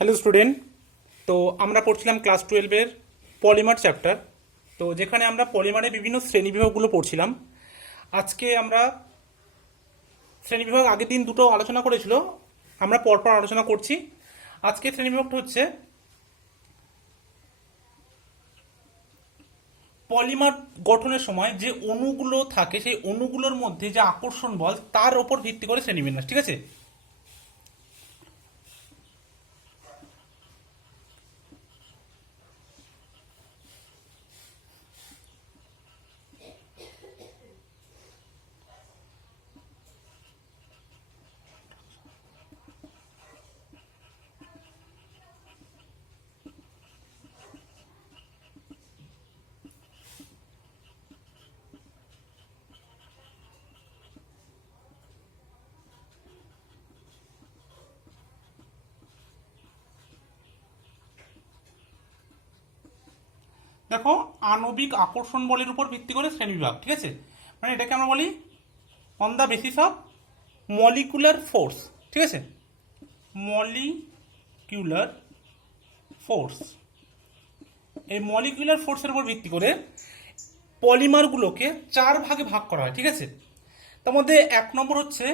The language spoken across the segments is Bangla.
Hello student. তো আমরা পড়ছিলাম ক্লাস 12-এর পলিমার চ্যাপ্টার। তো যেখানে আমরা পলিমারের বিভিন্ন শ্রেণীবিভাগগুলো পড়ছিলাম। আজকে আমরা শ্রেণীবিভাগ আগের দিন দুটো আলোচনা করেছিল, আমরা পরপর আলোচনা করছি। আজকে শ্রেণীবিভাগটা হচ্ছে পলিমার গঠনের সময় যে অণুগুলো থাকে সেই অণুগুলোর মধ্যে যে আকর্ষণ বল তার ওপর ভিত্তি করে শ্রেণীবিন্যাস। ঠিক আছে? দেখো, আণবিক আকর্ষণ বলের উপর ভিত্তি করে শ্রেণীবিভাগ। ঠিক আছে? মানে এটাকে আমরা বলি on the basis of molecular force. ঠিক আছে? Molecular force. এই মলিকুলার ফোর্সের উপর ভিত্তি করে পলিমারগুলোকে চার ভাগে ভাগ করা হয়। ঠিক আছে? তার মধ্যে এক নম্বর হচ্ছে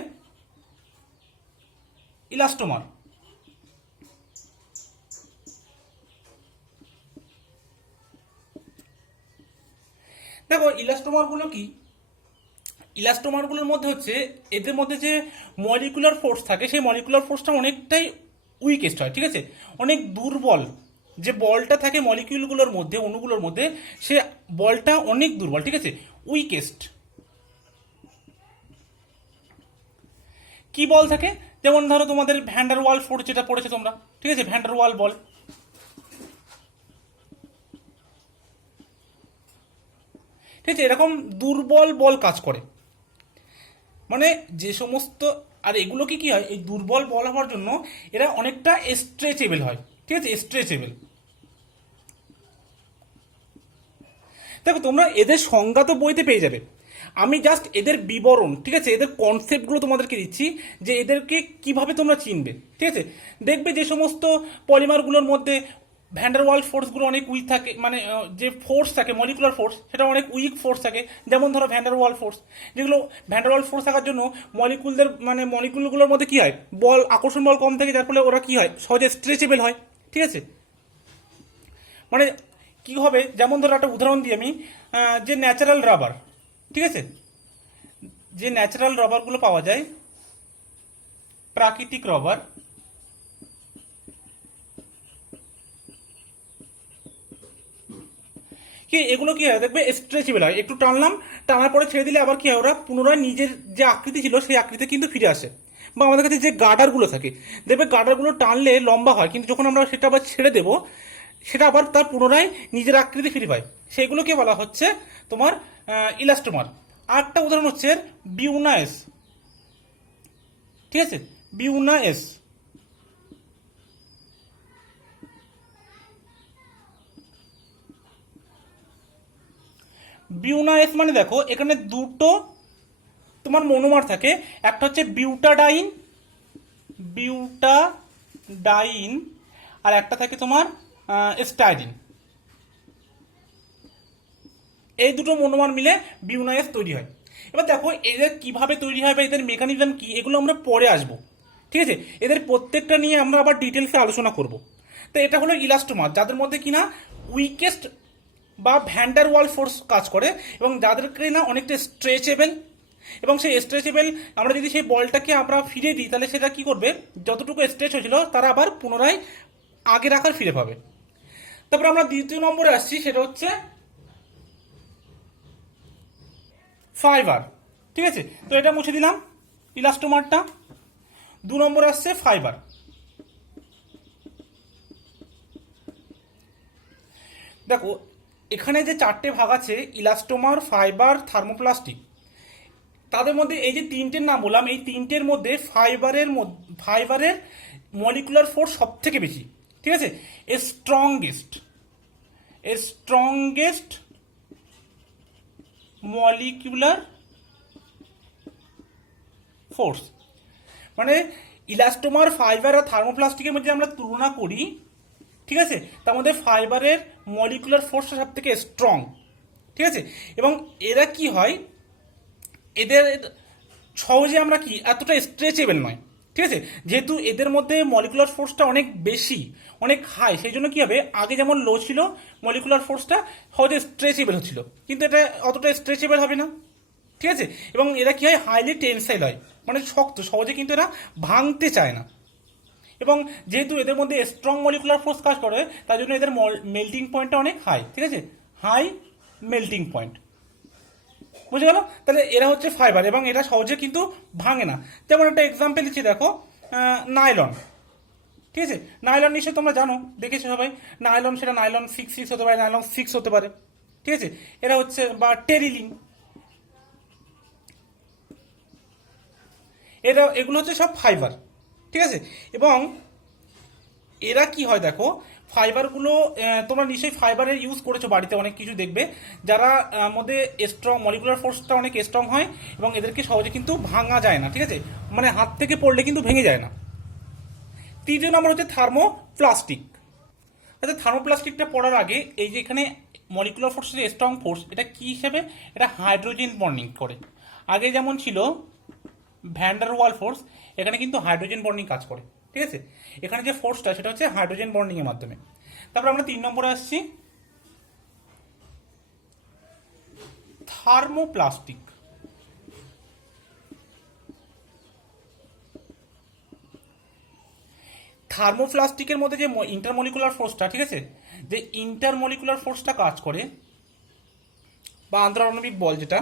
ইলাস্টোমার। দেখো, ইলাস্টোমারগুলো কি? ইলাস্টোমারগুলোর মধ্যে হচ্ছে এদের মধ্যে যে মলিকুলার ফোর্স থাকে সেই মলিকুলার ফোর্সটা অনেকটাই উইকেস্ট হয়। ঠিক আছে? অনেক দুর্বল। যে বলটা থাকে মলিকিউলগুলোর মধ্যে, অণুগুলোর মধ্যে, সে বলটা অনেক দুর্বল। ঠিক আছে? উইকেস্ট। কি বল থাকে? যেমন ধরো তোমাদের ভ্যান্ডার ওয়াল ফোর্স যেটা পড়েছে তোমরা। ঠিক আছে? ভ্যান্ডার ওয়াল বল। ঠিক আছে? এরকম দুর্বল বল কাজ করে। মানে যে সমস্ত, আর এগুলো কি হয়, এই দুর্বল বল হওয়ার জন্য এরা অনেকটা স্ট্রেচেবল হয়। ঠিক আছে? স্ট্রেচেবল। দেখো, তোমরা এদের সংজ্ঞা তো বইতে পেয়ে যাবে। আমি জাস্ট এদের বিবরণ, ঠিক আছে, এদের কনসেপ্টগুলো তোমাদেরকে দিচ্ছি যে এদেরকে কিভাবে তোমরা চিনবে। ঠিক আছে? দেখবে যে সমস্ত পলিমারগুলোর মধ্যে ভ্যান্ডারওয়াল ফোর্সগুলো অনেক উইক থাকে, মানে যে ফোর্স থাকে মলিকুলার ফোর্স সেটা অনেক উইক ফোর্স থাকে। যেমন ধরো ভ্যান্ডারওয়াল ফোর্স, যেগুলো ভ্যান্ডারওয়াল ফোর্স থাকার জন্য মলিকুলদের, মানে মলিকুলগুলোর মধ্যে কি হয়, বল, আকর্ষণ বল কম থাকে, যার ফলে ওরা কি হয়, সহজে স্ট্রেচেবল হয়। ঠিক আছে? মানে কি হবে, যেমন ধরো একটা উদাহরণ দিই আমি, যে ন্যাচারাল রাবার। ঠিক আছে? যে ন্যাচারাল রাবারগুলো পাওয়া যায়, প্রাকৃতিক রাবার, কি এগুলো কি হয়, দেখবে স্ট্রেচেবল হয়। একটু টানলাম, টানার পরে ছেড়ে দিলে আবার কি হয়, ওরা পুনরায় নিজের যে আকৃতি ছিল সেই আকৃতি কিন্তু ফিরে আসে। বা আমাদের কাছে যে গার্ডারগুলো থাকে, দেখবে গার্ডারগুলো টানলে লম্বা হয়, কিন্তু যখন আমরা সেটা আবার ছেড়ে দেবো সেটা আবার তার পুনরায় নিজের আকৃতি ফিরে পায়। সেগুলোকে বলা হচ্ছে তোমার ইলাস্টোমার। আরেকটা উদাহরণ হচ্ছে বিউনাএস। ঠিক আছে? বিউনাএস। বিউনাএস মানে দেখো, এখানে দুটো তোমার মনোমার থাকে। একটা হচ্ছে বিউটাডাইন, বিউটাডাইন, আর একটা থাকে তোমার স্টাইরিন। এই দুটো মনোমার মিলে বিউনাএস তৈরি হয়। এবার দেখো এদের কিভাবে তৈরি হয় বা এদের মেকানিজম কি, এগুলো আমরা পরে আসবো। ঠিক আছে? এদের প্রত্যেকটা নিয়ে আমরা আবার ডিটেলসে আলোচনা করব। তো এটা হলো ইলাস্টোমার, যাদের মধ্যে কিনা উইকেস্ট বা ভ্যান্ডার ওয়াল ফোর্স কাজ করে, এবং যাদেরকে না অনেকটা স্ট্রেচেবল। এবং সেই স্ট্রেচেবল, আমরা যদি সেই বলটাকে আমরা ফিরে দিই তাহলে সেটা কি করবে, যতটুকু স্ট্রেচ হয়েছিল তারা আবার পুনরায় আগের আকার ফিরে পাবে। তারপর আমরা দ্বিতীয় নম্বরে আসছি, সেটা হচ্ছে ফাইবার। ঠিক আছে? তো এটা মুছে দিলাম, ইলাস্টোমারটা। দু নম্বর আসছে ফাইবার। দেখো, এখানে যে চারটে ভাগ আছে, ইলাস্টোমার, ফাইবার, থার্মোপ্লাস্টিক, তাদের মধ্যে এই যে তিনটের নাম বললাম, এই তিনটের মধ্যে ফাইবারের মলিকুলার ফোর্স সব থেকে বেশি। ঠিক আছে? Strongest, strongest molecular force. মানে ইলাস্টোমার, ফাইবার আর থার্মোপ্লাস্টিকের মধ্যে আমরা তুলনা করি, ঠিক আছে, তার মধ্যে ফাইবারের মলিকুলার ফোর্সটা সব থেকে স্ট্রং, ঠিক আছে। এবং এরা কি হয়, এদের সহজে আমরা কি এতটা স্ট্রেচেবল নয়, ঠিক আছে। যেহেতু এদের মধ্যে মলিকুলার ফোর্সটা অনেক বেশি, অনেক হাই, সেই জন্য কি হবে, আগে যেমন লো ছিল মলিকুলার ফোর্সটা, সহজে স্ট্রেচেবল হচ্ছিল, কিন্তু এটা অতটা স্ট্রেচেবল হবে না, ঠিক আছে। এবং এরা কি হয়, হাইলি টেনসাইল হয়, মানে শক্ত, সহজে কিন্তু এরা ভাঙতে চায় না। এবং যেহেতু এদের মধ্যে স্ট্রং মলিকুলার ফোর্স কাজ করে, তার জন্য এদের মেল্টিং পয়েন্টটা অনেক হাই, ঠিক আছে, হাই মেল্টিং পয়েন্ট, বুঝে গেল। তাহলে এরা হচ্ছে ফাইবার এবং এটা সহজে কিন্তু ভাঙে না। যেমন একটা এক্সাম্পল দিচ্ছি, দেখো নাইলন, ঠিক আছে। নাইলন নিশ্চয়ই তোমরা জানো, দেখেছো সবাই। নাইলন, সেটা নাইলন 6 হতে পারে, নাইলন 6 হতে পারে, ঠিক আছে। এরা হচ্ছে, বা টেরিলিন, এগুলো হচ্ছে সব ফাইবার, ঠিক আছে। এবং এরা কি হয় দেখো, ফাইবারগুলো তোমরা নিশ্চয়ই ফাইবারের ইউজ করেছো বাড়িতে, অনেক কিছু দেখবে যারা মধ্যে স্ট্রং মলিকুলার ফোর্সটা অনেক স্ট্রং হয় এবং এদেরকে সহজে কিন্তু ভাঙা যায় না, ঠিক আছে, মানে হাত থেকে পড়লে কিন্তু ভেঙে যায় না। তৃতীয় নম্বর হচ্ছে থার্মোপ্লাস্টিক। আচ্ছা, থার্মোপ্লাস্টিকটা পড়ার আগে এই যে এখানে মলিকুলার ফোর্স যে স্ট্রং ফোর্স, এটা কি হিসেবে, এটা হাইড্রোজেন বন্ডিং করে। আগে যেমন ছিল ভ্যান্ডার ওয়াল ফোর্স, এখানে কিন্তু হাইড্রোজেন বন্ডিং কাজ করে, ঠিক আছে। এখানে যে ফোর্সটা সেটা হচ্ছে হাইড্রোজেন বন্ডিং এর মাধ্যমে। তারপর আমরা 3 নম্বরে আসছি, থার্মোপ্লাস্টিক। থার্মোপ্লাস্টিকের মধ্যে যে ইন্টারমলিকুলার ফোর্সটা, ঠিক আছে, যে ইন্টারমলিকুলার ফোর্সটা কাজ করে, বা আন্তঃআণবিক বল যেটা,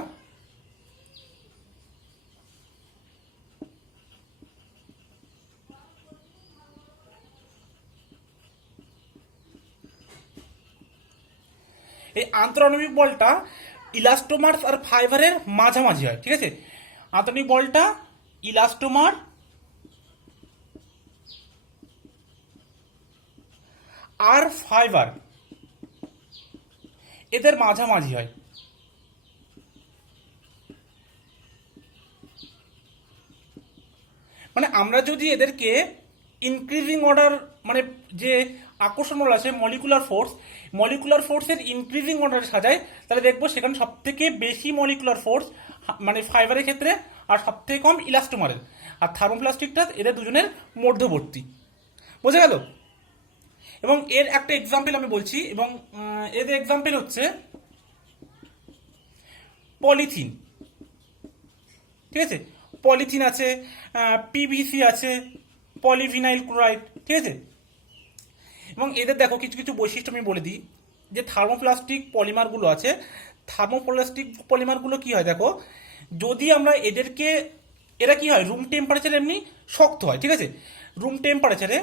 এই আন্তঃআণবিক বলটা ইলাস্টোমার আর ফাইবারের মাঝামাঝি হয়, ঠিক আছে। আন্তঃআণবিক বলটা ইলাস্টোমার আর ফাইবার এদের মাঝামাঝি হয়। মানে আমরা যদি এদেরকে ইনক্রিজিং অর্ডার, মানে যে আকর্ষণ বল আছে মলিকুলার ফোর্সের ইনক্রিজিং অর্ডারে সাজাই, তাহলে দেখবো সেখানে সব থেকে বেশি মলিকুলার ফোর্স মানে ফাইবারের ক্ষেত্রে, আর সব থেকে কম ইলাস্টোমারের। আর থার্মোপ্লাস্টিকটা এদের দুজনের মধ্যবর্তী, বোঝা গেল। এবং এর একটা এক্সাম্পল আমি বলছি, এবং এদের এক্সাম্পল হচ্ছে পলিথিন, ঠিক আছে। পলিথিন আছে, পিভিসি আছে, পলিভিনাইল ক্লোরাইড, ঠিক আছে। এবং এদের দেখো কিছু কিছু বৈশিষ্ট্য আমি বলে দিই। যে থার্মোপ্লাস্টিক পলিমারগুলো আছে, থার্মোপ্লাস্টিক পলিমারগুলো কি হয় দেখো, যদি আমরা এদেরকে, এরা কি হয় রুম টেম্পারেচারে এমনি শক্ত হয়, ঠিক আছে, রুম টেম্পারেচারে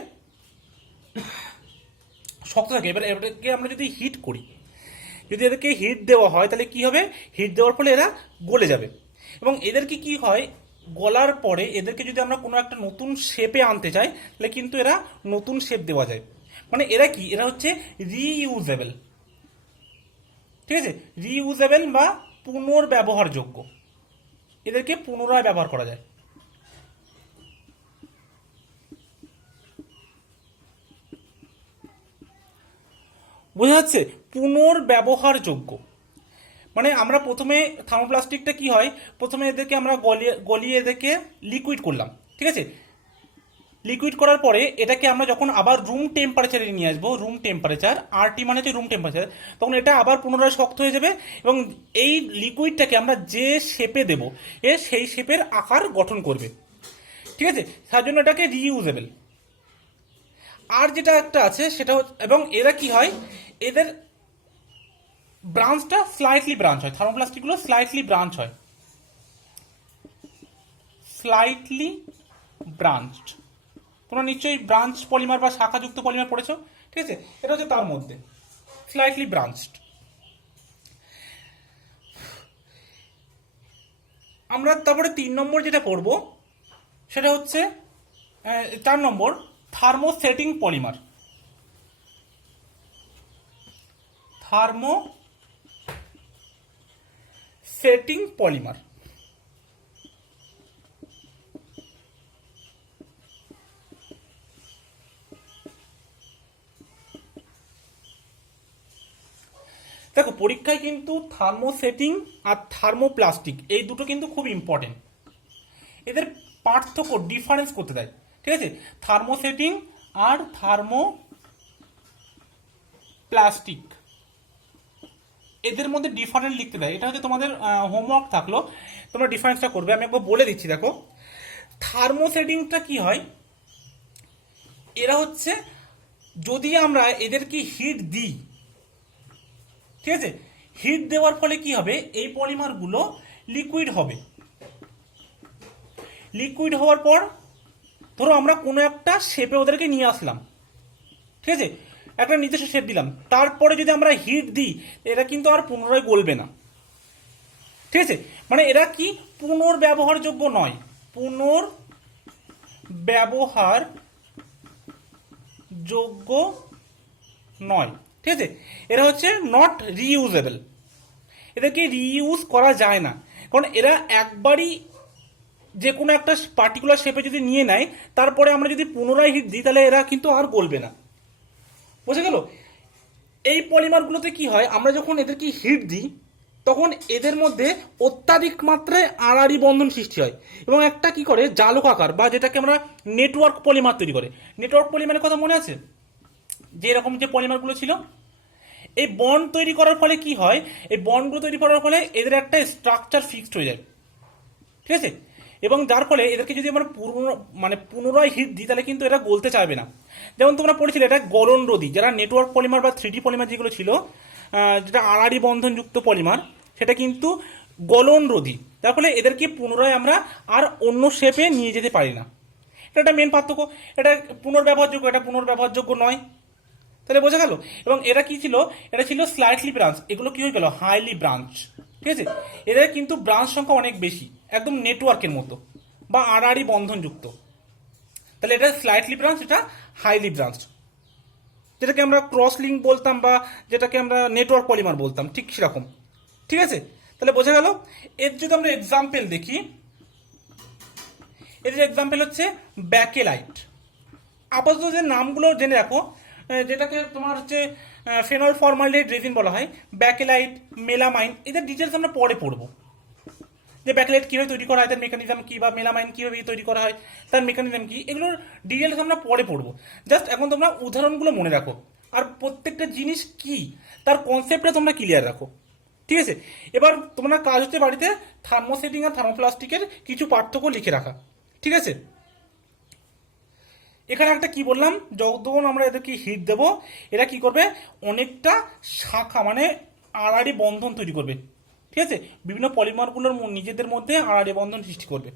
শক্ত থাকে। এবার এদেরকে আমরা যদি হিট করি, যদি এদেরকে হিট দেওয়া হয়, তাহলে কি হবে, হিট দেওয়ার ফলে এরা গলে যাবে। এবং এদেরকে কি হয়, গলার পরে এদেরকে যদি আমরা কোনো একটা নতুন শেপে আনতে চাই, তাহলে কিন্তু এরা নতুন শেপ দেওয়া যায়। মানে এরা কি, এরা হচ্ছে রিইউজেবল, ঠিক আছে, রিইউজেবল বা পুনর্ব্যবহারযোগ্য, এদেরকে পুনরায় ব্যবহার করা যায়। বোঝা যাচ্ছে, পুনর্ব্যবহারযোগ্য। মানে আমরা প্রথমে থার্মোপ্লাস্টিকটা কি হয়, প্রথমে এদেরকে আমরা গলিয়ে গলিয়ে এদেরকে লিকুইড করলাম, ঠিক আছে। লিকুইড করার পরে এটাকে আমরা যখন আবার রুম টেম্পারেচারে নিয়ে আসবো, রুম টেম্পারেচার, RT মানে হচ্ছে রুম টেম্পারেচার, তখন এটা আবার পুনরায় শক্ত হয়ে যাবে এবং এই লিকুইডটাকে আমরা যে শেপে দেব, সেই শেপের আকার গঠন করবে, ঠিক আছে। তার জন্য এটাকে রিইউজেবল। আর যেটা একটা আছে সেটা হচ্ছে, এবং এরা কি হয়, এদের ব্রাঞ্চটা স্লাইটলি ব্রাঞ্চ হয়, থার্মোপ্লাস্টিকগুলো স্লাইটলি ব্রাঞ্চ হয়, স্লাইটলি ব্রাঞ্চড। তোমরা নিশ্চয়ই ব্রাঞ্চ পলিমার বা শাখাযুক্ত পলিমার পড়েছো, ঠিক আছে, এটা হচ্ছে তার মধ্যে স্লাইটলি ব্রাঞ্চড। আমরা তারপরে 3 নম্বর যেটা করব সেটা হচ্ছে 4 নম্বর, থার্মোসেটিং পলিমার। থার্মোসেটিং পলিমার দেখো পরীক্ষায় কিন্তু থার্মোসেটিং আর থার্মোপ্লাস্টিক এই দুটো কিন্তু খুব ইম্পর্টেন্ট। এদের পার্থক্য ডিফারেন্স করতে দেয়, ঠিক আছে? থার্মোসেটিং আর থার্মোপ্লাস্টিক এদের মধ্যে ডিফারেন্স লিখতে দেয়। এটা হচ্ছে তোমাদের হোমওয়ার্ক থাকলো, তোমরা ডিফারেন্সটা করবে। আমি একবার বলে দিচ্ছি, দেখো থার্মোসেটিংটা কি হয়, এরা হচ্ছে যদি আমরা এদেরকে হিট দিই, ঠিক আছে, হিট দেওয়ার ফলে কি হবে, এই পলিমারগুলো লিকুইড হবে। লিকুইড হওয়ার পর ধরো আমরা কোনো একটা শেপে ওদেরকে নিয়ে আসলাম, ঠিক আছে, একটা নির্দিষ্ট শেপ দিলাম, তারপরে যদি আমরা হিট দিই এরা কিন্তু আর পুনরায় গলবে না, ঠিক আছে? মানে এরা কি পুনর্ব্যবহারযোগ্য নয়, পুনর্ব্যবহারযোগ্য নয়, ঠিক আছে? এরা হচ্ছে নট রিইউজেবল, এদেরকে রিইউজ করা যায় না, কারণ এরা একবারই যে কোনো একটা পার্টিকুলার শেপে যদি নিয়ে নেয়, তারপরে আমরা যদি পুনরায় হিট দিই তাহলে এরা কিন্তু আর গলবে না। বুঝে গেল? এই পলিমারগুলোতে কি হয়, আমরা যখন এদেরকে হিট দিই তখন এদের মধ্যে অত্যাধিক মাত্রায় আড়াআড়ি বন্ধন সৃষ্টি হয় এবং একটা কি করে জালক আকার বা যেটাকে আমরা নেটওয়ার্ক পলিমার তৈরি করে। নেটওয়ার্ক পলিমারের কথা মনে আছে, যে এরকম যে পলিমারগুলো ছিল, এই বন্ড তৈরি করার ফলে কি হয়, এই বন্ডগুলো তৈরি করার ফলে এদের একটা স্ট্রাকচার ফিক্সড হয়ে যায়, ঠিক আছে? এবং যার ফলে এদেরকে যদি আমরা পুনরায় হিট দিই তাহলে কিন্তু এরা গলতে চাইবে না। যেমন তোমরা পড়েছিলে এটা গলনরোধী, যারা নেটওয়ার্ক পলিমার বা 3D পলিমার যেগুলো ছিল, যেটা আড়াআড়ি বন্ধনযুক্ত পলিমার, সেটা কিন্তু গলনরোধী, যার ফলে এদেরকে পুনরায় আমরা আর অন্য শেপে নিয়ে যেতে পারি না। এটা একটা মেন পার্থক্য। এটা পুনর্ব্যবহারযোগ্য, এটা পুনর্ব্যবহারযোগ্য নয়, তাহলে বোঝা গেল? এবং এরা কি ছিল, এটা ছিল স্লাইটলি ব্রাঞ্চ, এগুলো কি হয়ে গেল হাইলি ব্রাঞ্চ, ঠিক আছে? এদের কিন্তু ব্রাঞ্চ সংখ্যা অনেক বেশি, একদম নেটওয়ার্কের মতো বা আড়াআড়ি বন্ধনযুক্ত। তাহলে এটা স্লাইটলি ব্রাঞ্চ, এটা হাইলি ব্রাঞ্চ, যেটাকে আমরা ক্রস লিঙ্ক বলতাম বা যেটাকে আমরা নেটওয়ার্ক পলিমার বলতাম, ঠিক সেরকম, ঠিক আছে? তাহলে বোঝা গেল। এর যদি আমরা এক্সাম্পল দেখি, এর এক্সাম্পল হচ্ছে ব্যাকেলাইট। আপাতত যে নামগুলো জেনে রাখো, যেটাকে তোমার হচ্ছে ফেনল ফর্মালডিহাইড রেজিন বলা হয়, ব্যাকেলাইট, মেলামাইন, এদের ডিটেলস আমরা পরে পড়বো, যে ব্যাকেলাইট কীভাবে তৈরি করা হয়, তার মেকানিজম কী, বা মেলামাইন কীভাবে তৈরি করা হয়, তার মেকানিজম কী, এগুলোর ডিটেলস আমরা পরে পড়বো। জাস্ট এখন তোমরা উদাহরণগুলো মনে রাখো, আর প্রত্যেকটা জিনিস কি তার কনসেপ্টটা তোমরা ক্লিয়ার রাখো, ঠিক আছে? এবার তোমরা কাজ হচ্ছে বাড়িতে থার্মোসেটিং আর থার্মোপ্লাস্টিকের কিছু পার্থক্য লিখে রাখা, ঠিক আছে? এখানে একটা কি বললাম, যখন আমরা এদেরকে হিট দেব এরা কি করবে, অনেকটা শাখা মানে আড়াআড়ি বন্ধন তৈরি করবে, ঠিক আছে? বিভিন্ন পলিমারগুলোর নিজেদের মধ্যে আড়াআড়ি বন্ধন সৃষ্টি করবে।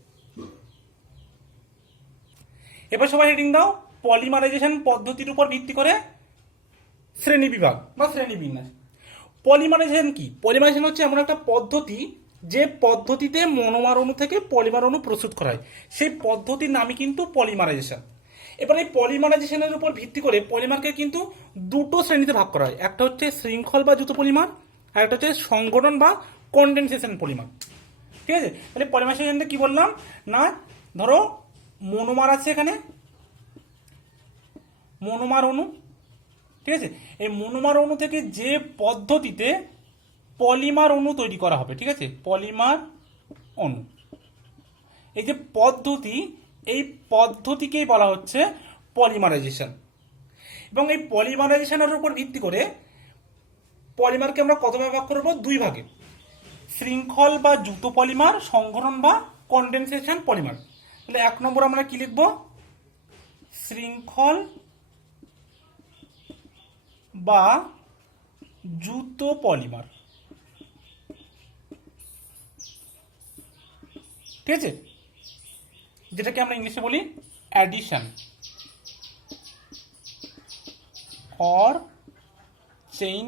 এবার সবাই হেডিং দাও, পলিমারাইজেশন পদ্ধতির উপর ভিত্তি করে শ্রেণী বিভাগ বা শ্রেণী বিন্যাস। পলিমারাইজেশন কি? পলিমারাইজেশন হচ্ছে এমন একটা পদ্ধতি যে পদ্ধতিতে মনোমার অণু থেকে পলিমার অণু প্রস্তুত করা হয়, সেই পদ্ধতির নামই কিন্তু পলিমারাইজেশন। এবার এই পলিমারাইজেশনের উপর ভিত্তি করে পলিমারকে কিন্তু দুটো শ্রেণীতে ভাগ করা হয়, একটা হচ্ছে শৃঙ্খল বা যুত পলিমার, আর একটা হচ্ছে সংগঠন বা কন্ডেনসেশন পলিমার, ঠিক আছে? তাহলে পলিমারাইজেশনটা কি বললাম না, ধরো মনোমার আছে এখানে, মনোমার অণু, ঠিক আছে? এই মনোমার অণু থেকে যে পদ্ধতিতে পলিমার অণু তৈরি করা হবে, ঠিক আছে, পলিমার অণু, এই যে পদ্ধতি, এই পদ্ধতিকেই বলা হচ্ছে পলিমারাইজেশন। এবং এই পলিমারাইজেশনের উপর ভিত্তি করে পলিমারকে আমরা কত ভাগে ভাগ করবো, দুই ভাগে, শৃঙ্খল বা যুত পলিমার, সংঘটন বা কন্ডেনসেশন পলিমার। তাহলে এক নম্বর আমরা কি লিখব, শৃঙ্খল বা যুত পলিমার, ঠিক আছে, যেটাকে আমরা ইংলিশে বলি addition or chain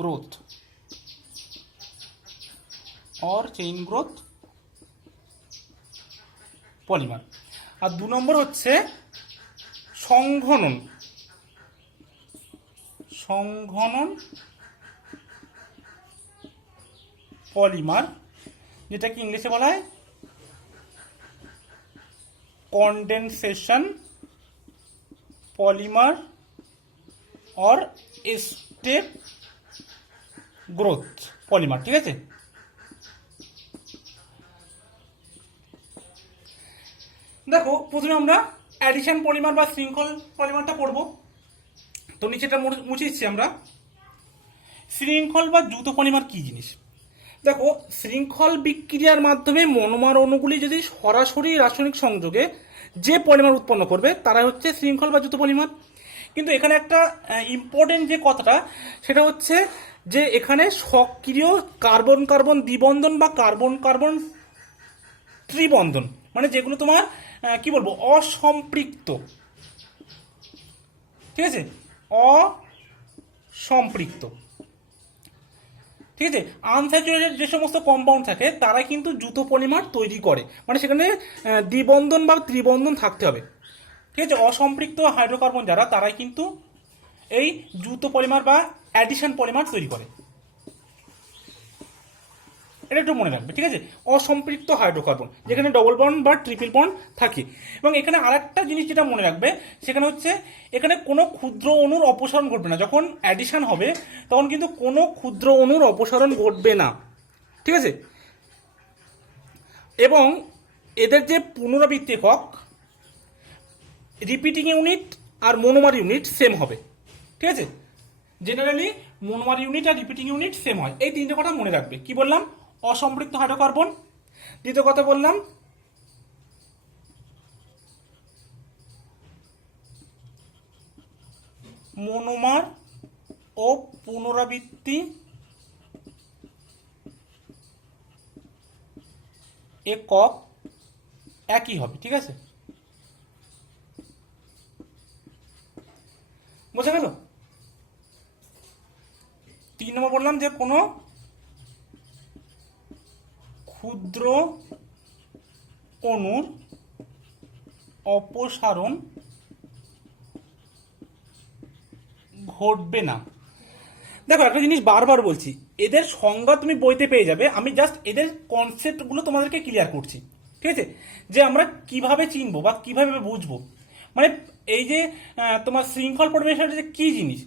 growth polymer. আর দু নম্বর হচ্ছে সংঘনন পলিমার, যেটাকে ইংলিশে বলা হয় condensation polymer or step growth polymer, ঠিক আছে। দেখো প্রথমে আমরা অ্যাডিশন পলিমার বা শৃঙ্খল পলিমারটা পড়বো। তো নিচেটা মুছে দিচ্ছি আমরা। শৃঙ্খল বা যুত পলিমার কি জিনিস? দেখো, শৃঙ্খল বিক্রিয়ার মাধ্যমে মনোমার অণুগুলি যদি সরাসরি রাসায়নিক সংযোগে যে পলিমার উৎপন্ন করবে তারা হচ্ছে শৃঙ্খল বা যুত পলিমার। কিন্তু এখানে একটা ইম্পর্টেন্ট যে কথাটা সেটা হচ্ছে যে এখানে সক্রিয় কার্বন কার্বন দ্বিবন্ধন বা কার্বন কার্বন ত্রিবন্ধন, মানে যেগুলো তোমার কি বলবো, অসম্পৃক্ত, ঠিক আছে, অসম্পৃক্ত, ঠিক আছে। আনস্যাচুরেটেড যে সমস্ত কম্পাউন্ড থাকে তারা কিন্তু যুত পলিমার তৈরি করে, মানে সেখানে দ্বিবন্ধন বা ত্রিবন্ধন থাকতে হবে, ঠিক আছে। অসম্পৃক্ত হাইড্রোকার্বন যারা তারাই কিন্তু এই যুত পলিমার বা অ্যাডিশন পলিমার তৈরি করে। এটা একটু মনে রাখবে, ঠিক আছে। অসম্পৃক্ত হাইড্রোকার্বন যেখানে ডবল বন্ড বা ট্রিপল বন্ড থাকে। এবং এখানে আরেকটা জিনিস যেটা মনে রাখবে সেখানে হচ্ছে এখানে কোনো ক্ষুদ্র অণুর অপসারণ ঘটবে না। যখন অ্যাডিশন হবে তখন কিন্তু কোনো ক্ষুদ্র অণুর অপসারণ ঘটবে না, ঠিক আছে। এবং এদের যে পুনরাবৃত্তি একক, রিপিটিং ইউনিট আর মনোমার ইউনিট সেম হবে, ঠিক আছে। জেনারেলি মনোমার ইউনিট আর রিপিটিং ইউনিট সেম হয়। এই তিনটে কথা মনে রাখবে। কি বললাম? অসম্পৃক্ত হাইড্রোকার্বন। দ্বিতীয় কথা বললাম মনোমার ও পুনরাবৃত্তি একক একই হবে, ঠিক আছে। বোঝা গেল? 3 নম্বর বললাম যে কোনো ক্ষুদ্র অণুর অপসারণ ঘটবে না। দেখো একটা জিনিস বারবার বলছি, এদের সংজ্ঞা তুমি বইতে পেয়ে যাবে, আমি জাস্ট এদের কনসেপ্টগুলো তোমাদেরকে ক্লিয়ার করছি, ঠিক আছে। যে আমরা কিভাবে চিনবো বা কিভাবে বুঝবো, মানে এই যে তোমার শৃঙ্খল পরিবেশের যে কি জিনিস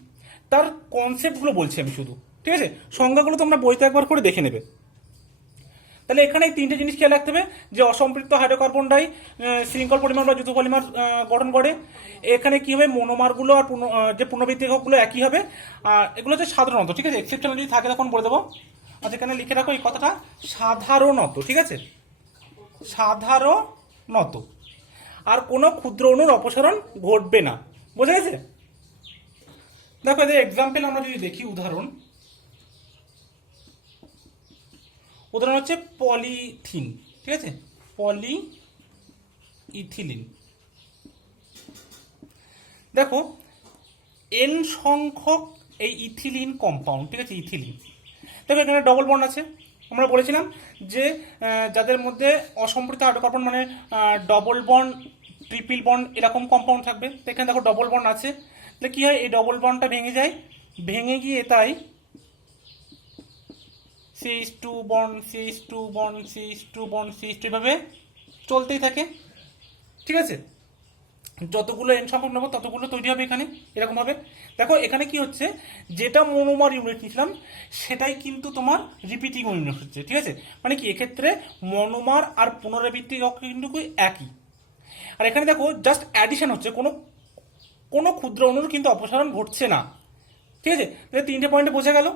তার কনসেপ্টগুলো বলছি আমি শুধু, ঠিক আছে। সংজ্ঞাগুলো তোমরা বইতে একবার করে দেখে নেবে। তাহলে এখানে এই তিনটে জিনিস খেয়াল রাখতে হবে যে অসম্পৃক্ত হাইড্রোকার্বনটাই শৃঙ্খল পলিমার বা যুত পলিমার গঠন করে। এখানে কি হবে, মনোমারগুলো আর যে পুনরাবৃত্তি এককগুলো একই হবে। আর এগুলো হচ্ছে সাধারণত, ঠিক আছে। এক্সেপশনাল যদি থাকে তখন বলে দেবো। আচ্ছা এখানে লিখে রাখো এই কথাটা, সাধারণত, ঠিক আছে, সাধারণত। আর কোনো ক্ষুদ্র অণুর অপসারণ ঘটবে না। বোঝা গেছে? দেখো এদের এক্সাম্পল আমরা যদি দেখি, উদাহরণ হচ্ছে পলিথিন, ঠিক আছে, পলি ইথিলিন। দেখো এন সংখ্যক এই ইথিলিন কম্পাউন্ড, ঠিক আছে, ইথিলিন। দেখো এখানে ডবল বন্ড আছে। আমরা বলেছিলাম যে যাদের মধ্যে অসম্পৃক্ত হাইড্রোকার্বন মানে ডবল বন্ড ট্রিপল বন্ড এরকম কম্পাউন্ড থাকবে। তো এখানে দেখো ডবল বন্ড আছে, তাহলে কি হয়, এই ডবল বন্ডটা ভেঙে যায়, ভেঙে গিয়ে তাই CH2 bond CH2 bond CH2 bond CH2 এভাবে চলতেই থাকে, ঠিক আছে। যতগুলো এন সংখ্যক নেবো ততগুলো তৈরি হবে এখানে, এরকম হবে। দেখো এখানে কি হচ্ছে, যেটা মনোমার ইউনিট নিয়েছিলাম সেটাই কিন্তু তোমার রিপিটিং ইউনিট হচ্ছে, ঠিক আছে। মানে কি এক্ষেত্রে মনোমার আর পুনরাবৃত্তি কিন্তু একই। আর এখানে দেখো জাস্ট অ্যাডিশন হচ্ছে, কোনো ক্ষুদ্র অণুর কিন্তু অপসারণ ঘটছে না, ঠিক আছে। তিনটে পয়েন্টে বোঝা গেল।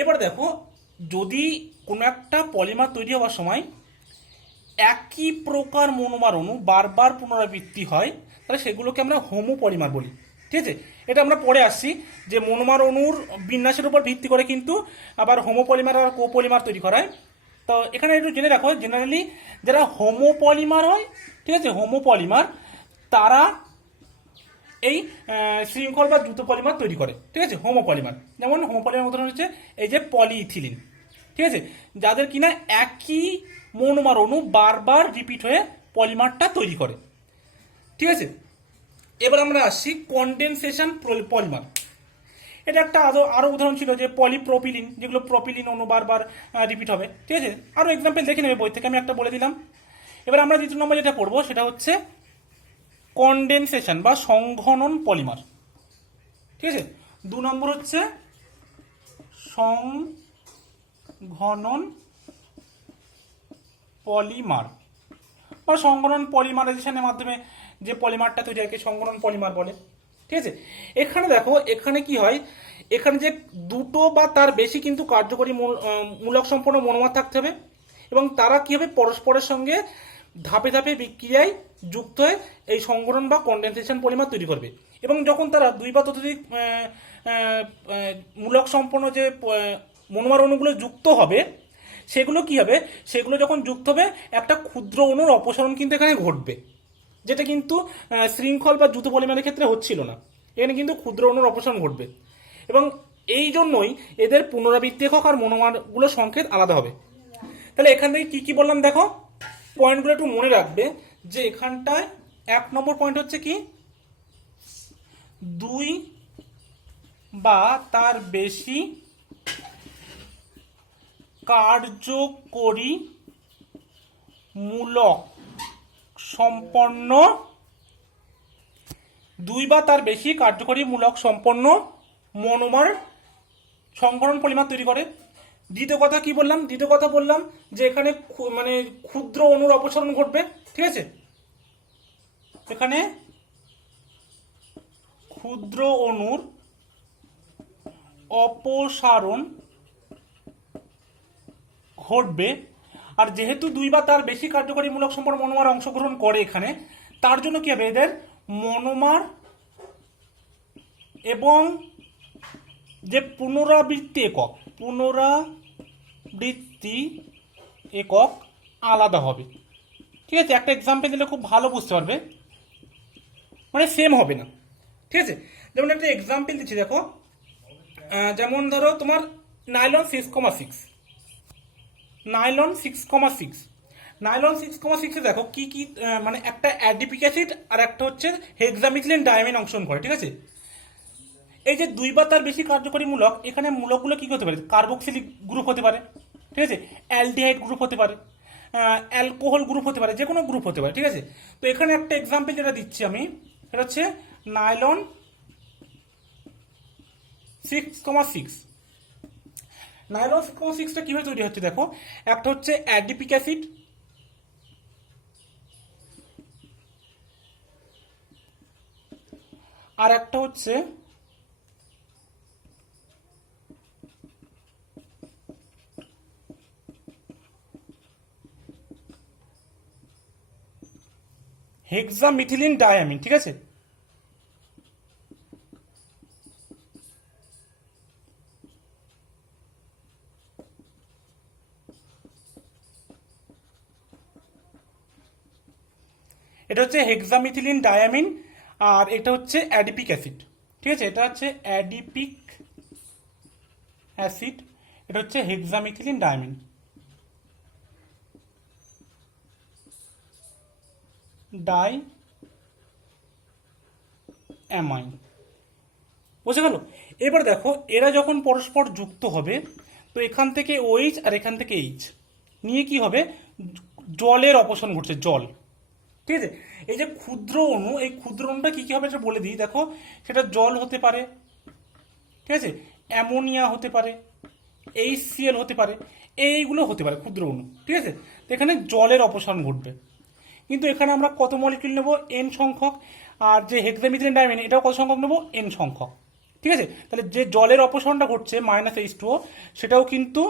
এবার দেখো যদি কোনো একটা পলিমার তৈরি হওয়ার সময় একই প্রকার মনোমার অণু বারবার পুনরাবৃত্তি হয় তাহলে সেগুলোকে আমরা হোমো পলিমার বলি, ঠিক আছে। এটা আমরা পরে আসছি যে মনোমার অণুর বিন্যাসের উপর ভিত্তি করে কিন্তু আবার হোমো পলিমার আর কোপলিমার তৈরি করা হয়। তো এখানে একটু জেনে রাখো, জেনারেলি যারা হোমো পলিমার হয়, ঠিক আছে, হোমো পলিমার তারা এই শৃঙ্খল বা যুত পলিমার তৈরি করে, ঠিক আছে, হোমো পলিমার। যেমন হোমো পলিমার উদাহরণ হচ্ছে এই যে পলিইথিলিন, ঠিক আছে, যাদের কিনা একই মনোমার অণু বারবার রিপিট হয়ে পলিমারটা তৈরি করে, ঠিক আছে। এবার আমরা আসছি কনডেনসেশন পলিমার। এটা একটা আরো উদাহরণ ছিল যে পলিপ্রোপিলিন, যেগুলো প্রোপিলিন অণু বারবার রিপিট হবে, ঠিক আছে। আরো এক্সাম্পল দেখে নেবে বই থেকে, আমি একটা বলে দিলাম। এবার আমরা দ্বিতীয় নম্বর যেটা পড়বো সেটা হচ্ছে কনডেনসেশন বা সংঘনন পলিমার, ঠিক আছে। 2 নম্বর হচ্ছে সংঘনন পলিমার বা সংঘনন পলিমারাইজেশনের মাধ্যমে যে পলিমারটা তৈরি হয় সংঘনন পলিমার বলে। ঠিক আছে, এখানে দেখো এখানে কি হয়, এখানে যে দুটো বা তার বেশি কিন্তু কার্যকরী মূলক সম্পন্ন মনোমার থাকতে হবে এবং তারা কি হবে পরস্পরের সঙ্গে ধাপে ধাপে বিক্রিয়ায় যুক্ত হয়ে এই সংঘনন বা কন্ডেনসেশন পলিমার তৈরি করবে। এবং যখন তারা দুই বা ততোধিক মূলক সম্পন্ন যে মনোমার অণুগুলো যুক্ত হবে সেগুলো কি হবে, সেগুলো যখন যুক্ত হবে একটা ক্ষুদ্র অণুর অপসারণ কিন্তু এখানে ঘটবে, যেটা কিন্তু শৃঙ্খল বা দ্রুত পলিমারের ক্ষেত্রে হচ্ছিল না। এখানে কিন্তু ক্ষুদ্র অণুর অপসারণ ঘটবে এবং এই জন্যই এদের পুনরাবৃত্তি একক আর মনোমারগুলোর সংকেত আলাদা হবে। তাহলে এখান থেকে কি কি বললাম দেখো, পয়েন্টগুলো একটু মনে রাখবে যে এখানটায় 1 নম্বর পয়েন্ট হচ্ছে কি, দুই বা তার বেশি কার্যকরী মূলক সম্পন্ন, দুই বা তার বেশি কার্যকরী মূলক সম্পন্ন মনোমার সংঘনন পলিমার তৈরি করে। দ্বিতীয় কথা কি বললাম, দ্বিতীয় কথা বললাম যে এখানে মানে ক্ষুদ্র অণুর অপসারণ ঘটবে। ঠিক আছে, এখানে ক্ষুদ্র অণুর অপসারণ ঘটবে। আর যেহেতু দুই বা তার বেশি কার্যকরী মূলক সম্পন্ন মনোমার অংশগ্রহণ করে এখানে, তার জন্য কি হবে, এদের মনোমার এবং যে পুনরাবৃত্তি একক আলাদা হবে। ঠিক আছে, একটা এক্সাম্পল দিলে খুব ভালো বুঝতে পারবে, মানে সেম হবে না। ঠিক আছে, যেমন একটা এক্সাম্পল দিচ্ছি দেখো, যেমন ধরো তোমার নাইলন 6,6, নাইলন 6,6 দেখো কি কি মানে একটা অ্যাডিপিক অ্যাসিড আর একটা হচ্ছে হেক্সামিথিলিন ডায়ামিন অংশগ্রহণ করে। ঠিক আছে, এই যে দুই বা তার বেশি কার্যকরী মূলক, এখানে মূলকগুলো কি হতে পারে, কার্বক্সিলিক গ্রুপ হতে পারে, ঠিক আছে, অ্যালডিহাইড গ্রুপ হতে পারে, অ্যালকোহল গ্রুপ হতে পারে, যে কোনো গ্রুপ হতে পারে। ঠিক আছে, তো এখানে একটা এক্সাম্পল যেটা দিচ্ছি আমি, সেটা হচ্ছে নাইলন 6,6। নাইলন 6,6টা কিভাবে তৈরি হচ্ছে দেখো, একটা হচ্ছে অ্যাডিপিক অ্যাসিড, আর একটা হচ্ছে হেক্সামিথিলিন ডায়ামিন। ঠিক আছে, এটা হচ্ছে হেক্সামিথিলিন ডায়ামিন আর এটা হচ্ছে অ্যাডিপিক অ্যাসিড। ঠিক আছে, এটা হচ্ছে অ্যাডিপিক অ্যাসিড, এটা হচ্ছে হেক্সামিথিলিন ডায়ামিন অ্যামাইন। বুঝে গেল? এবার দেখো এরা যখন পরস্পর যুক্ত হবে, তো এখান থেকে OH আর এখান থেকে H নিয়ে কি হবে, জলের অপসারণ ঘটছে, জল। ঠিক আছে, এই যে ক্ষুদ্র অণু, এই ক্ষুদ্র অণুটা কি কি হবে এটা বলে দিই দেখো, সেটা জল হতে পারে, ঠিক আছে, অ্যামোনিয়া হতে পারে, HCl হতে পারে, এইগুলো হতে পারে ক্ষুদ্র অণু। ঠিক আছে, তো এখানে জলের অপসারণ ঘটবে। কিন্তু এখানে আমরা কত মলিকিউল নেব, N সংখ্যক, আর যে হেক্সামিথিলিন ডায়ামিন এটাও কত সংখ্যক নেব, N সংখ্যক। ঠিক আছে, তাহলে যে জলের অপসারণটা ঘটছে -H2O সেটাও কিন্তু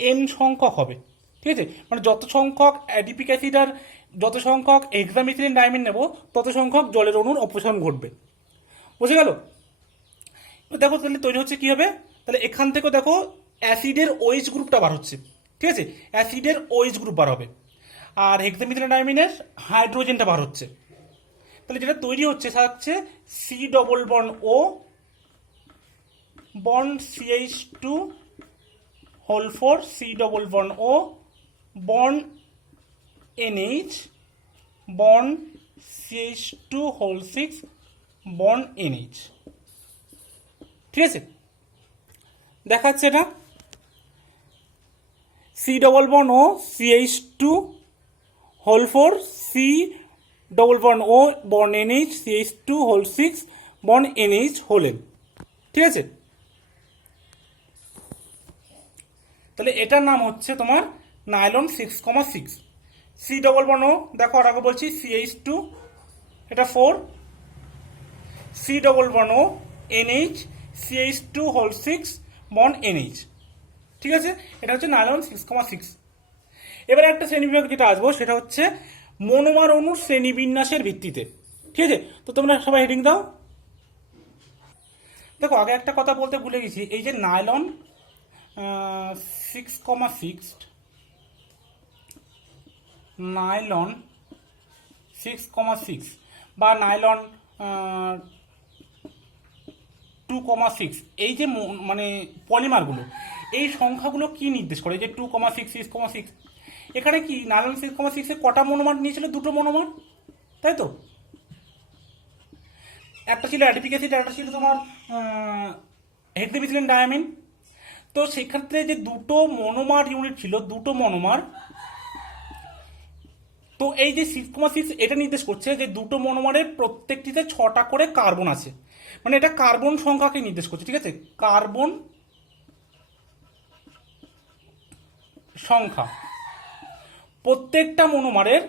N সংখ্যক হবে। ঠিক আছে, মানে যত সংখ্যক অ্যাডিপিক অ্যাসিড আর যত সংখ্যক হেক্সামিথিলিন ডায়ামিন নেব তত সংখ্যক জলের অণুর অপসারণ ঘটবে। বুঝে গেল? দেখো তাহলে তৈরি হচ্ছে কি হবে, তাহলে এখান থেকে দেখো অ্যাসিডের OH গ্রুপটা বার হচ্ছে। ঠিক আছে, অ্যাসিডের OH গ্রুপ বার হবে আর হেক্সামিথিলিন ডায়ামিনের হাইড্রোজেনটা বার হচ্ছে। তাহলে যেটা তৈরি হচ্ছে সেটা হচ্ছে C double bond O bond CH2 whole 4, C double bond O bond NH bond CH2 whole 6 bond NH। ঠিক আছে, দেখাচ্ছে এটা C double bond O CH2 whole 4, C double bond O bond NH CH2 whole 6 bond NH whole N। ঠিক আছে, তাহলে এটার নাম হচ্ছে তোমার nylon 6,6। C double bond O, দেখো আর আগে বলছি CH2, এটা 4, সি ডবল বন্ড ও NH, CH2 whole 6 bond NH। ঠিক আছে, এটা হচ্ছে নাইলন 6,6। এবার একটা শ্রেণীবিভাগ যেটা আসবো সেটা হচ্ছে মনোমার অণুর শ্রেণীবিন্যাসের ভিত্তিতে। ঠিক আছে, তো তোমরা সবাই হেডিং দাও। দেখো আগে একটা কথা বলতে ভুলে গেছি, এই যে নাইলন 6,6, নাইলন 6,6 বা নাইলন 2,6, এই যে মানে পলিমারগুলো, এই সংখ্যাগুলো কি নির্দেশ করে? যে 2,6, 6,6, এখানে কি নাইলন 6,6 কটা মনোমার নিয়েছিল? দুটো মনোমার, তাই তো? একটা ছিল অ্যাডিপিক অ্যাসিড, একটা ছিল তোমার হেক্সামিথিলিন ডায়ামিন। তো সেক্ষেত্রে যে দুটো মনোমার ইউনিট ছিল, দুটো মনোমার, তো এই যে 6,6 এটা নির্দেশ করছে যে দুটো মনোমারের প্রত্যেকটিতে 6টা করে কার্বন আছে, মানে এটা কার্বন সংখ্যাকে নির্দেশ করছে। ঠিক আছে, কার্বন সংখ্যা, প্রত্যেকটা মনোমারের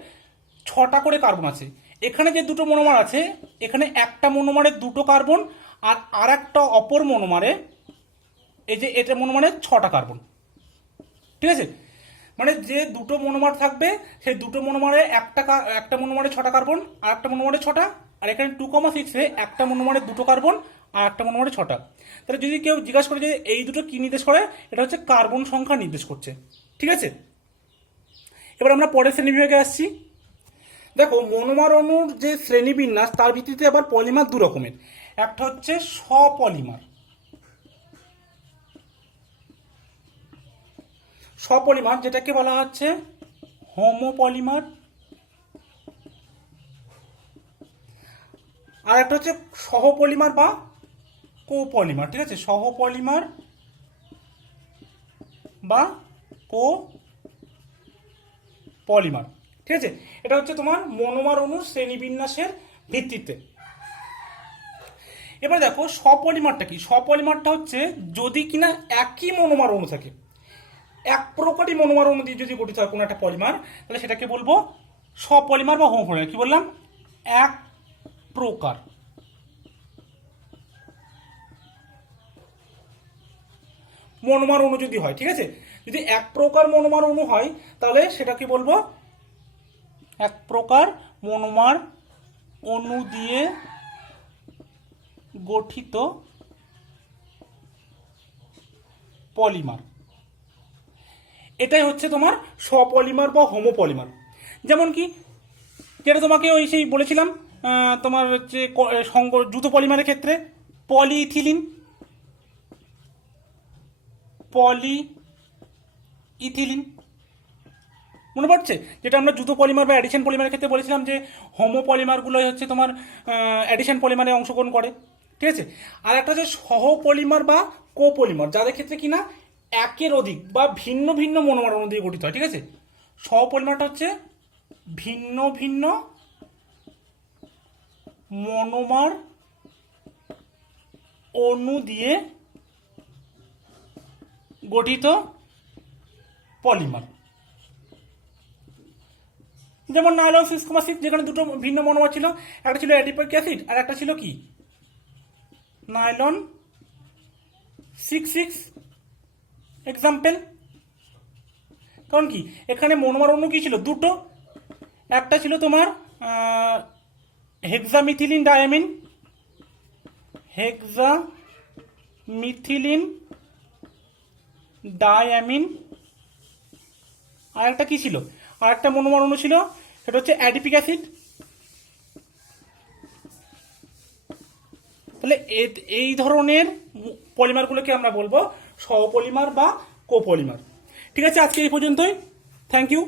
6টা করে কার্বন আছে। এখানে যে দুটো মনোমার আছে, এখানে একটা মনোমারের দুটো কার্বন, আর একটা অপর মনোমারে, এই যে এটা মনোমারে 6টা কার্বন। ঠিক আছে, মানে যে দুটো মনোমার থাকবে সেই দুটো মনোমারে একটা মনোমারে 6টা কার্বন, আর একটা মনোমারে 6টা, আর এখানে 2,6 একটা মনোমারে দুটো কার্বন আর একটা মনোমারে 6টা। তাহলে যদি কেউ জিজ্ঞাসা করে যে এই দুটো কি নির্দেশ করে, এটা হচ্ছে কার্বন সংখ্যা নির্দেশ করছে। ঠিক আছে, এবার আমরা পরের শ্রেণীবিভাগে আসছি। দেখো মনোমার অণুর যে শ্রেণীবিন্যাস তার ভিত্তিতে আবার পলিমার দু রকমের, একটা হচ্ছে স্বপলিমার, স্বপলিমার যেটাকে বলা হচ্ছে হোমোপলিমার, আর একটা হচ্ছে সহপলিমার বা কোপলিমার। ঠিক আছে, সহপলিমার বা কোপলিমার। ঠিক আছে, এটা হচ্ছে তোমার মনোমার অণুর শ্রেণীবিন্যাসের ভিত্তিতে। এবার দেখো স্বপলিমারটা কি? স্বপলিমারটা হচ্ছে যদি কিনা একই মনোমার অণু থাকে, এক প্রকারই মনোমার অণু দিয়ে যদি গঠিত হয় কোনো একটা পলিমার, তাহলে সেটাকে বলবো স্বপলিমার বা হোমোপলিমার। কি বললাম? এক প্রকার মনোমার অণু যদি হয়। ঠিক আছে, যদি এক প্রকার মনোমার অণু হয় তাহলে সেটাকে বলবো এক প্রকার মনোমার অণু দিয়ে গঠিত পলিমার। এটাই হচ্ছে তোমার স্বপলিমার বা হোমোপলিমার। যেমন কি, যেটা তোমাকে ওই সেই বলেছিলাম তোমার হচ্ছে জুতো পলিমারের ক্ষেত্রে পলিইথিলিন, পলিইথিলিন মনে পড়ছে? যেটা আমরা জুতো পলিমার বা অ্যাডিশন পলিমারের ক্ষেত্রে বলেছিলাম যে হোমোপলিমারগুলোই হচ্ছে তোমার অ্যাডিশন পলিমারে অংশগ্রহণ করে। ঠিক আছে, আর একটা হচ্ছে সহপলিমার বা কোপলিমার, যাদের ক্ষেত্রে কিনা একের অধিক বা ভিন্ন ভিন্ন মনোমার অণু দিয়ে গঠিত হয়। ঠিক আছে, সহপলিমারটা হচ্ছে ভিন্ন ভিন্ন মনোমার অণু দিয়ে গঠিত পলিমার। যেমন নাইলন 6,6, যেখানে দুটো ভিন্ন মনোমার ছিল, একটা ছিল অ্যাডিপিক অ্যাসিড আর একটা ছিল কি নাইলন 6,6 এক্সাম্পল। কারণ কি এখানে মনোমার অণু কি ছিল? দুটো, একটা ছিল তোমার হেক্সামিথিলিন ডায়ামিন, হেক্সামিথিলিন ডায়ামিন, আর একটা কি ছিল? আর একটা মনোমার অণু ছিল, সেটা হচ্ছে অ্যাডিপিক অ্যাসিড। তাহলে এই ধরনের পলিমারগুলোকে আমরা বলবো সহপলিমার বা কোপলিমার। ঠিক আছে, আজকে এই পর্যন্তই। Thank you.